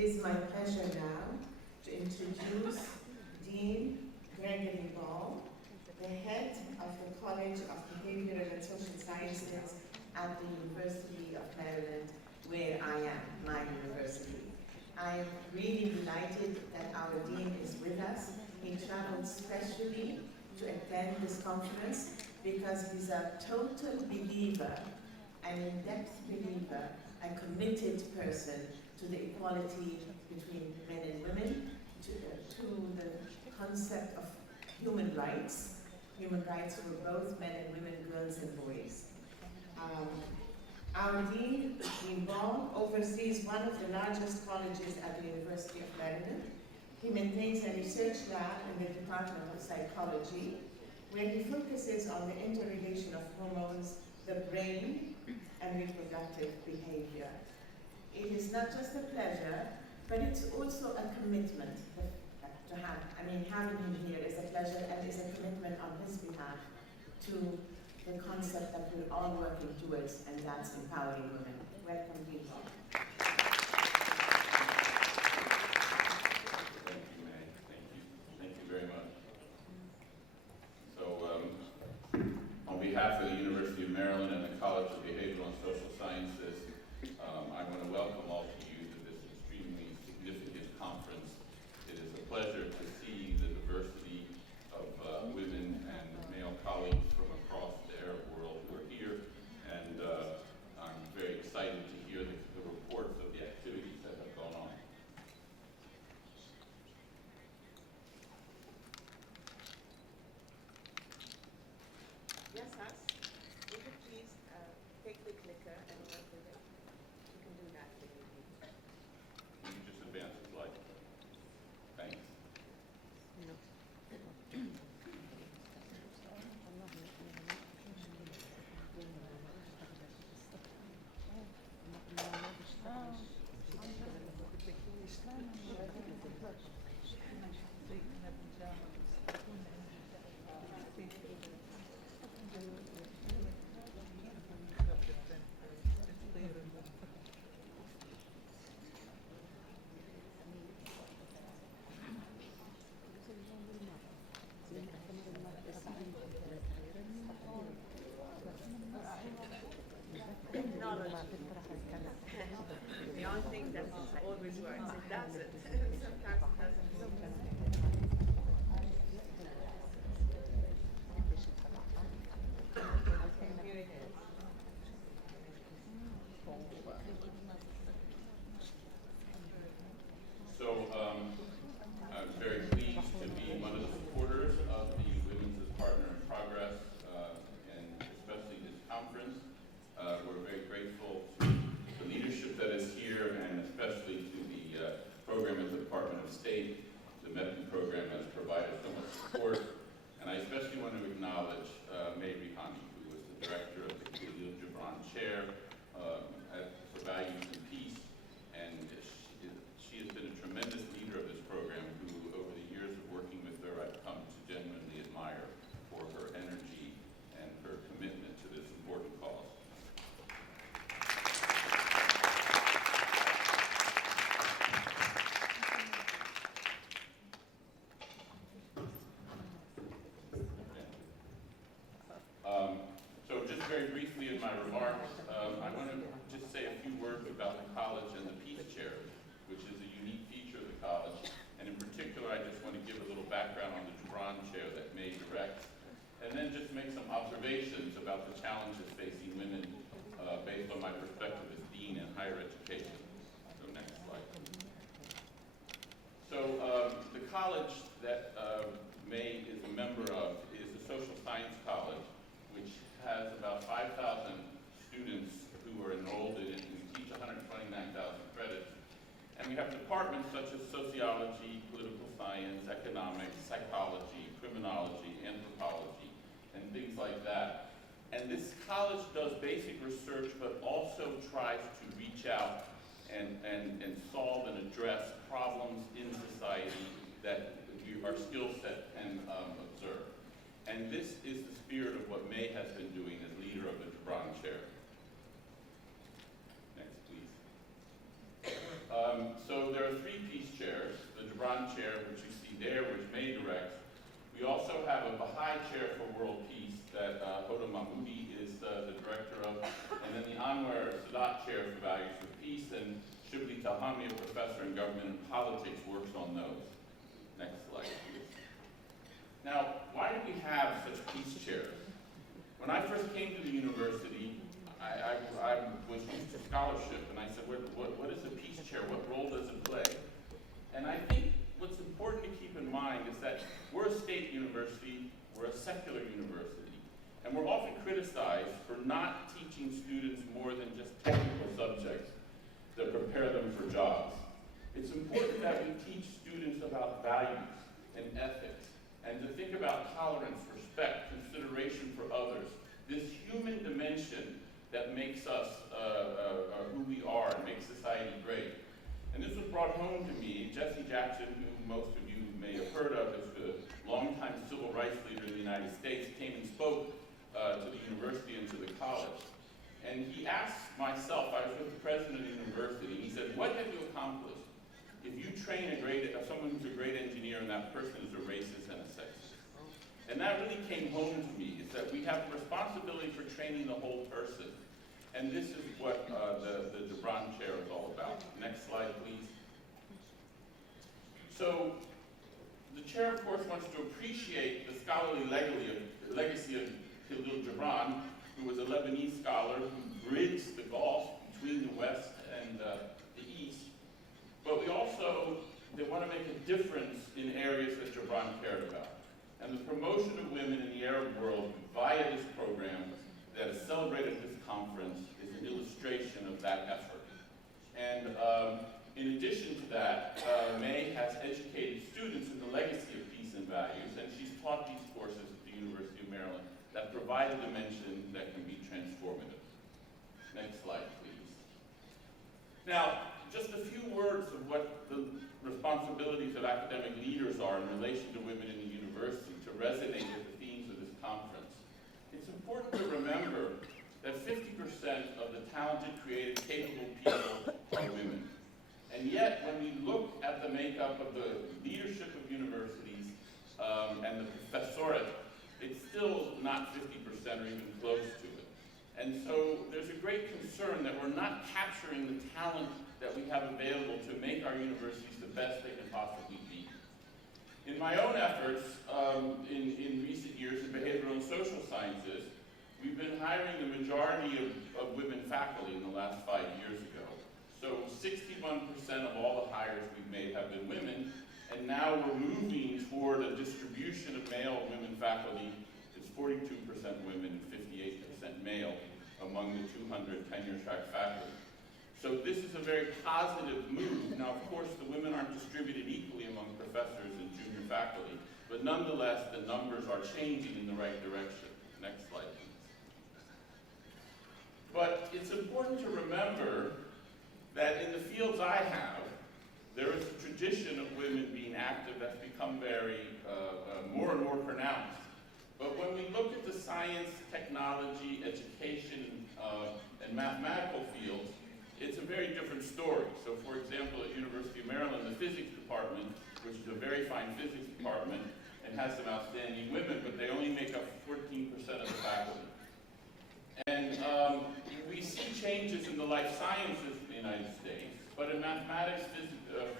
is my pleasure now to introduce Dean Gregory, the head of the College of Behavioral and Social Sciences at the University of Maryland, where I am, my university. I am really delighted that our Dean is with us. He traveled specially to attend this conference because he's a total believer, an in-depth believer, a committed person to the equality between men and women, to the concept of human rights for both men and women, girls and boys. Our Dean, Dean Ball, oversees one of the largest colleges at the University of Maryland. He maintains a research lab in the Department of Psychology, where he focuses on the interrelation of hormones, the brain, and reproductive behavior. It is not just a pleasure, but it's also a commitment to have. I mean, having him here is a pleasure and is a commitment on his behalf to the concept that we're all working towards, and that's empowering women. Welcome, Dean Ball. Thank you, May. Thank you very much. So, on behalf of the University of Maryland and the College of Behavioral and Social Sciences, I want to welcome all of you to this extremely significant conference. It is a pleasure to see the diversity of women and male colleagues from across their world who are here, and I'm very excited to hear the reports of the activities that have gone on. Yes, Has? Would you please take the clicker and work with it? You can do that when you need. Can you just advance the slide? Thanks. The only thing that always works, it doesn't. Sometimes it doesn't. Okay, here it is. So I'm very pleased to be one of the supporters of the Women's as Partner in Progress, and especially this conference. We're very grateful to the leadership that is here, and especially to the program at the Department of State. The MEPI program has provided so much support. And I especially want to acknowledge May Rihani, who was the director of the Gibran Chair for Values and Peace. And she has been a tremendous leader of this program, who over the years of working with her, I've come to genuinely admire for her energy and her commitment to this important cause. So just very briefly in my remarks, I want to just say a few words about the college and the Peace Chair, which is a unique feature of the college. And in particular, I just want to give a little background on the Gibran Chair that May directs, and then just make some observations about the challenges facing women based on my perspective as Dean in higher education. So next slide. So the college that May is a member of is the Social Science College, which has about 5,000 students who are enrolled in it. We teach 129,000 credits. And we have departments such as sociology, political science, economics, psychology, criminology, anthropology, and things like that. And this college does basic research, but also tries to reach out and solve and address problems in society that our skill set can observe. And this is the spirit of what May has been doing as leader of the Gibran Chair. Next, please. So there are World Peace that Hoda Mahmoudi is the director of, and then the Anwar Sadat Chair for Values of Peace, and Shibli Talhami, a professor in government and politics, works on those. Next slide, please. Now, why do we have such peace chairs? When I first came to the university, I was used to scholarship, and I said, what is a peace chair? What role does it play? And I think what's important to keep in mind is that we're a state university, we're a secular university, and we're often criticized for not teaching students more than just technical subjects that prepare them for jobs. It's important that we teach students about values and ethics, and to think about tolerance, respect, consideration for others, this human dimension that makes us who we are and makes society great. And this was brought home to me. Jesse Jackson, who most of you may have heard of as the longtime civil rights leader in the United States, came and spoke to the university and to the college. And he asked myself, I was with the president of the university, and he said, what have you accomplished if you train someone who's a great engineer and that person is a racist and a sexist? And that really came home to me, is that we have a responsibility for training the whole person. And this is what the Gibran Chair is all about. Next slide, please. So, the chair, of course, wants to appreciate the scholarly legacy of Khalil Gibran, who was a Lebanese scholar who bridged the gulf between the West and the East. But they want to make a difference in areas that Gibran cared about. And the promotion of women in the Arab world via this program that is celebrated at this conference is an illustration of that effort. And in addition to that, May has educated students in the legacy of peace and values, and she's taught these courses at the University of Maryland that provide a dimension that can be transformative. Next slide, please. Now, just a few words of what the responsibilities of academic leaders are in relation to women in the university to resonate with the themes of this conference. It's important to remember that 50% of the talented, creative, capable people are women. And yet, when we look at the makeup of the leadership of universities and the professorate, it's still not 50% or even close to it. And so there's a great concern that we're not capturing the talent that we have available to make our universities the best they can possibly be. In my own efforts in recent years in behavioral and social sciences, we've been hiring the majority of women faculty in the last 5 years ago. So 61% of all the hires we've made have been women, and now we're moving toward a distribution of male and women faculty. It's 42% women and 58% male among the 200 tenure-track faculty. So this is a very positive move. Now, of course, the women aren't distributed equally among professors and junior faculty, but nonetheless, the numbers are changing in the right direction. Next slide, please. But it's important to remember that in the fields I have, there is a tradition of women being active that's become very, more and more pronounced. But when we look at the science, technology, education, and mathematical fields, it's a very different story. So for example, at University of Maryland, the physics department, which is a very fine physics department, and has some outstanding women, but they only make up 14% of the faculty. And we see changes in the life sciences in the United States, but in mathematics,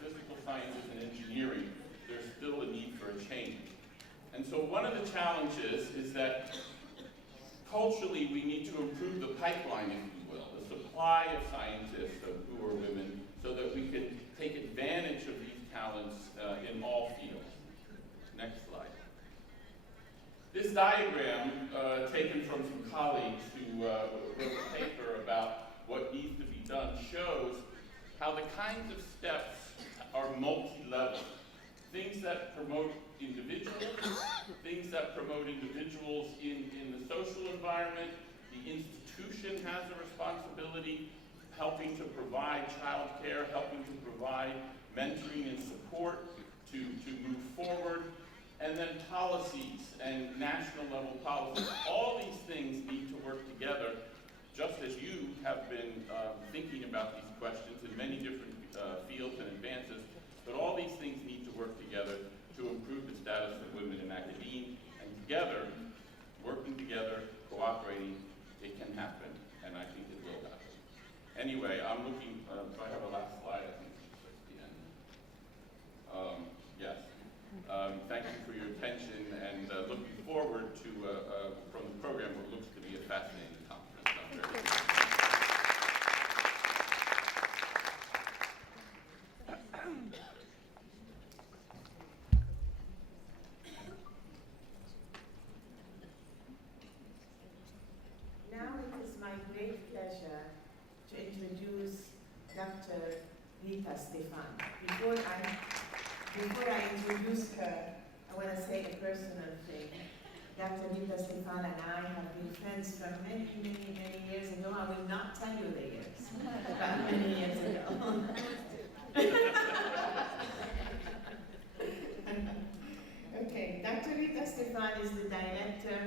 physical sciences, and engineering, there's still a need for a change. And so one of the challenges is that culturally we need to improve the pipeline, if you will, the supply of scientists who are women, so that we can take advantage of these talents in all fields. Next slide. This diagram, taken from some colleagues who wrote a paper about what needs to be done, shows how the kinds of steps are multi-level. Things that promote individuals, things that promote individuals in the social environment. The institution has a responsibility, helping to provide child care, helping to provide mentoring and support to move forward. And then policies and national level policies. All these things need to work together, just as you have been thinking about these questions in many different fields and advances. But all these things need to work together to improve the status of women in academia, and together anyway, I'm looking, do I have a last slide? I think it's at the end. Yes. Thank you for your attention, and looking forward to, from the program, what looks to be a fascinating conference. I'm very Now it is my great pleasure to introduce Dr. Rita Stephan. Before I introduce her, I want to say a personal thing. Dr. Rita Stephan and I have been friends for many, many, many years ago. I will not tell you the years, but many years ago. Okay, Dr. Rita Stephan is the director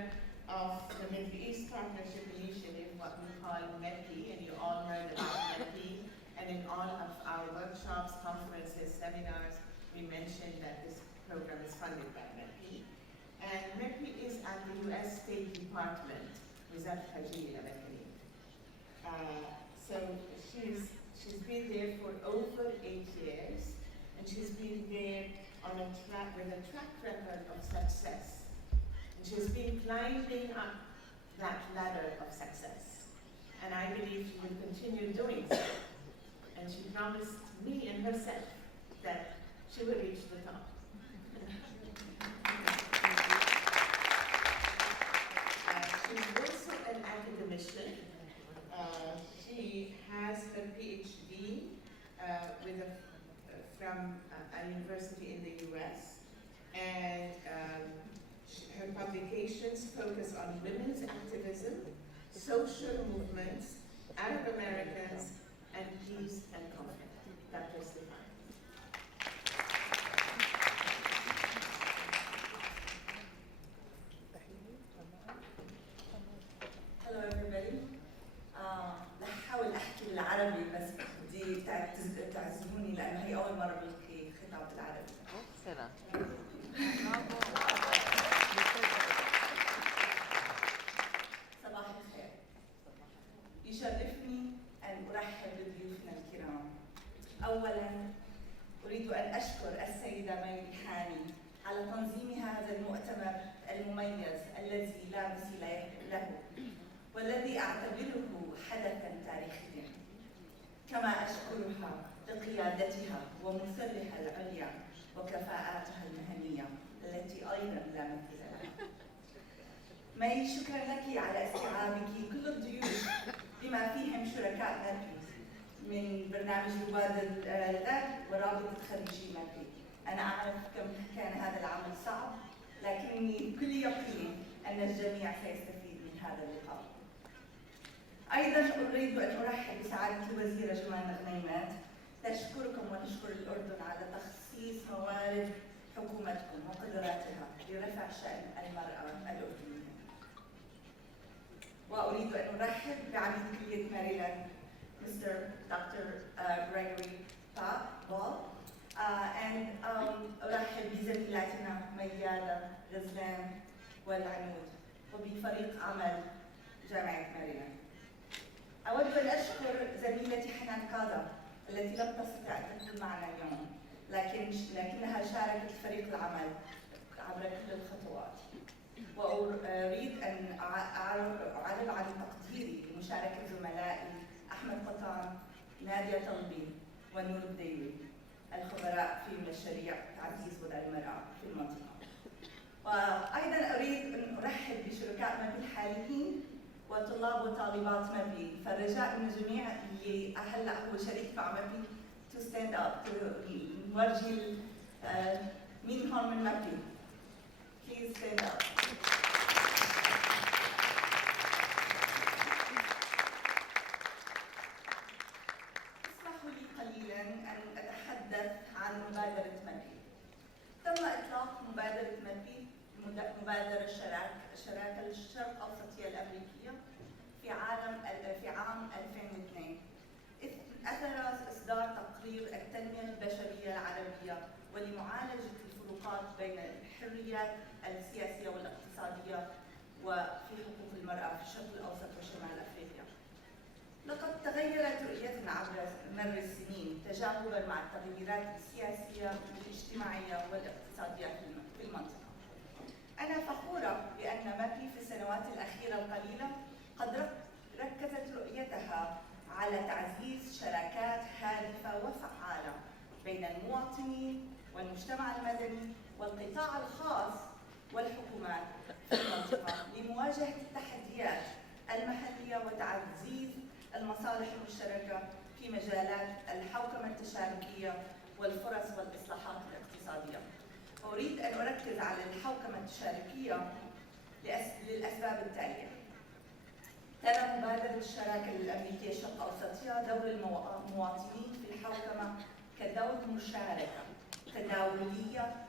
of the Middle East Partnership Initiative, what we call MEPI, and you all heard about MEPI. And in all of our workshops, conferences, seminars, we mentioned that this program is funded by MEPI. And MEPI is at the US State Department, Wizard Hajji Al-Akali. So she's been there for over 8 years, and she's been there on a track with a track record of success. And she's been climbing up that ladder of success. And I believe she will continue doing so. And she promised me and herself that she will reach the top. She's also an academician. She has her PhD from a university in the US, and her publications focus on women's activism, social movements, Arab Americans, and peace and conflict. Dr. Stephan. Hello everybody. رح أحاول أحكي بالعربي بس بدي تعذروني لأنه هي أول مرة بلقي خطاب بالعربي. صباح الخير. يشرفني أن أرحب بضيوفنا الكرام. أولاً أريد أن أشكر السيدة مي ريحاني على تنظيم هذا المؤتمر المميز الذي لا مثيل له والذي أعتبره حدثاً تاريخياً. كما أشكرها لقيادتها ومثلها العليا وكفاءاتها المهنية التي أيضاً لا مثيل لها. مي، شكراً لك على استيعابك كل الضيوف بما فيهم شركاء MEPI من برنامج رواد الأرض ورابطة خريجي MEPI. أنا أعرف كم كان هذا العمل صعب، لكني بكل يقين أن الجميع سيستفيد من هذا اللقاء. أيضاً أريد أن أرحب بسعادة الوزيرة جمال غنيمات. تشكركم وتشكر الأردن على تخصيص موارد حكومتكم وقدراتها لرفع شأن المرأة الأردنية. وأريد أن أرحب بعميد كلية ماريلاند Mr. Dr. Gregory أرحب بزميلاتنا ميادة غزلان والعنود وبفريق عمل جامعة ماريلاند. أود أن أشكر زميلتي حنان قادة التي لم تستطع أن تكون معنا اليوم، لكنها شاركت فريق العمل عبر كل الخطوات. وأريد أن أعرب عن تقديري لمشاركة زملائي أحمد قطان، نادية طلبي، ونور الديوي، الخبراء في مشاريع تعزيز وضع المرأة في المنطقة. وأيضاً أريد أن أرحب بشركاء MEPI الحاليين وطلاب وطالبات MEPI، فالرجاء من الجميع اللي هلا هو شريك مع MEPI to stand up نورجي مين هون من MEPI. Please stand up. اسمحوا لي قليلاً أن أتحدث عن مبادرة MEPI. تم إطلاق مبادرة MEPI، مبادرة الشراكة الشرق أوسطية الأمريكية في عام 2002 أثر إصدار تقرير التنمية البشرية العربية ولمعالجة الفروقات بين الحريات السياسية والاقتصادية وفي حقوق المرأة في الشرق الأوسط وشمال أفريقيا. لقد تغيرت رؤيتنا عبر مر السنين تجاوبا مع التغيرات السياسية والاجتماعية والاقتصادية في المنطقة. أنا فخورة بأن مابي في السنوات الأخيرة القليلة قد ركزت رؤيتها على تعزيز شراكات هادفة وفعالة بين المواطنين والمجتمع المدني والقطاع الخاص والحكومات في المنطقة لمواجهة التحديات المحلية وتعزيز المصالح المشتركة في مجالات الحوكمة التشاركية والفرص والإصلاحات الاقتصادية. أريد أن أركز على الحوكمة التشاركية للأسباب التالية. ترى مبادرة الشراكة الأمريكية الشرق الأوسطية دور المواطنين في الحوكمة كدور مشاركة تداولية